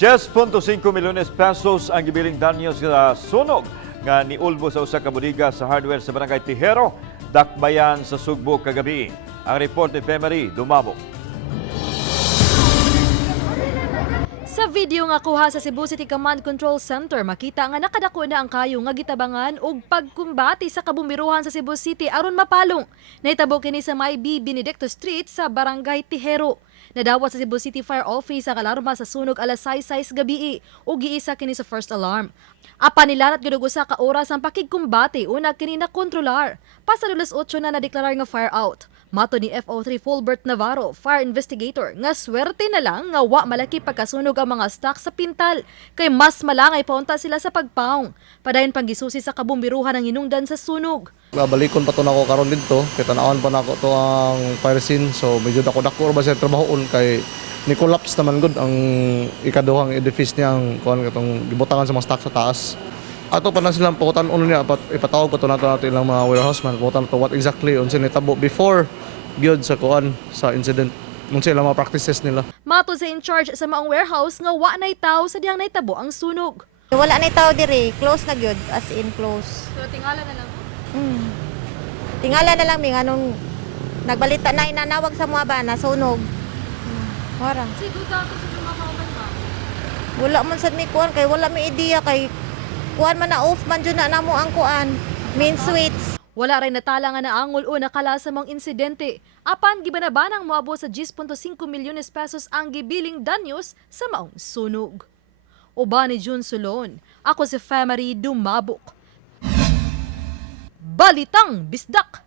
10.5 milyones pesos ang gibiling danyo sa sunog nga niulbo sa usa ka bodega sa hardware sa barangay Tihero, Dakbayan sa Sugbo kagabi. Ang report ni Femery Dumabo. Sa video nga kuha sa Cebu City Command Control Center, makita nga nakadako na ang kayo nga gitabangan og pagkumbati sa kabumbiruhan sa Cebu City aron mapalong. Nahitabo kini sa May B. Benedicto Street sa barangay Tihero. Nadawat sa Cebu City Fire Office ang alarma sa sunog alas 6 gabi ug giisa kini sa first alarm. Apa nilanat gud usa ka oras ang pakigkumbati una kini na kontrolar. Pasado alas 8 na nadeklarar nga fire out. Mato ni FO3 Fulbert Navarro, fire investigator, nga swerte na lang nga wa malaki pagkasunog ang mga stock sa pintal kay mas malangay paunta sila sa pagpaong. Padayon pang gisusi sa kabumbiruhan ang hinungdan sa sunog. Balikon pa to nako karon dito, kay tanawan pa nako to ang fire scene, so medyo dako ba siya trabahoon kay ni collapse naman gud ang ikaduhang edifice niyang kuan katong gibutangan sa mga stock sa taas. Ato pa na silang pakutan-on niya, ipatawag pa to nato ilang mga warehouse man, pakutan to what exactly unsa nitabo before gyud sa kuan sa incident. Unsa ilang mga practices nila. Mato sa in charge sa maong warehouse nga wa nay tawo sa diyang nahitabo ang sunog. Wala na tao diri, close na gyud, as in close. So tingala na lang. Tingala na lang mi nganong nagbalita na inanawag sa mga ba na sunog. Wala. Siguro dato sa mga kauban ba? Wala man sad mi kuan kay wala mi idea kay kuan man na off man jud na namo ang kuan. Main switch. Wala rin natala nga naangol o nakala sa mga insidente. Apan gibanabanang moabo sa 10.5 milyones pesos ang gibiling danyos sa maong sunog. Uba ni June Solon, ako si Femery Dumabok. Balitang Bisdak!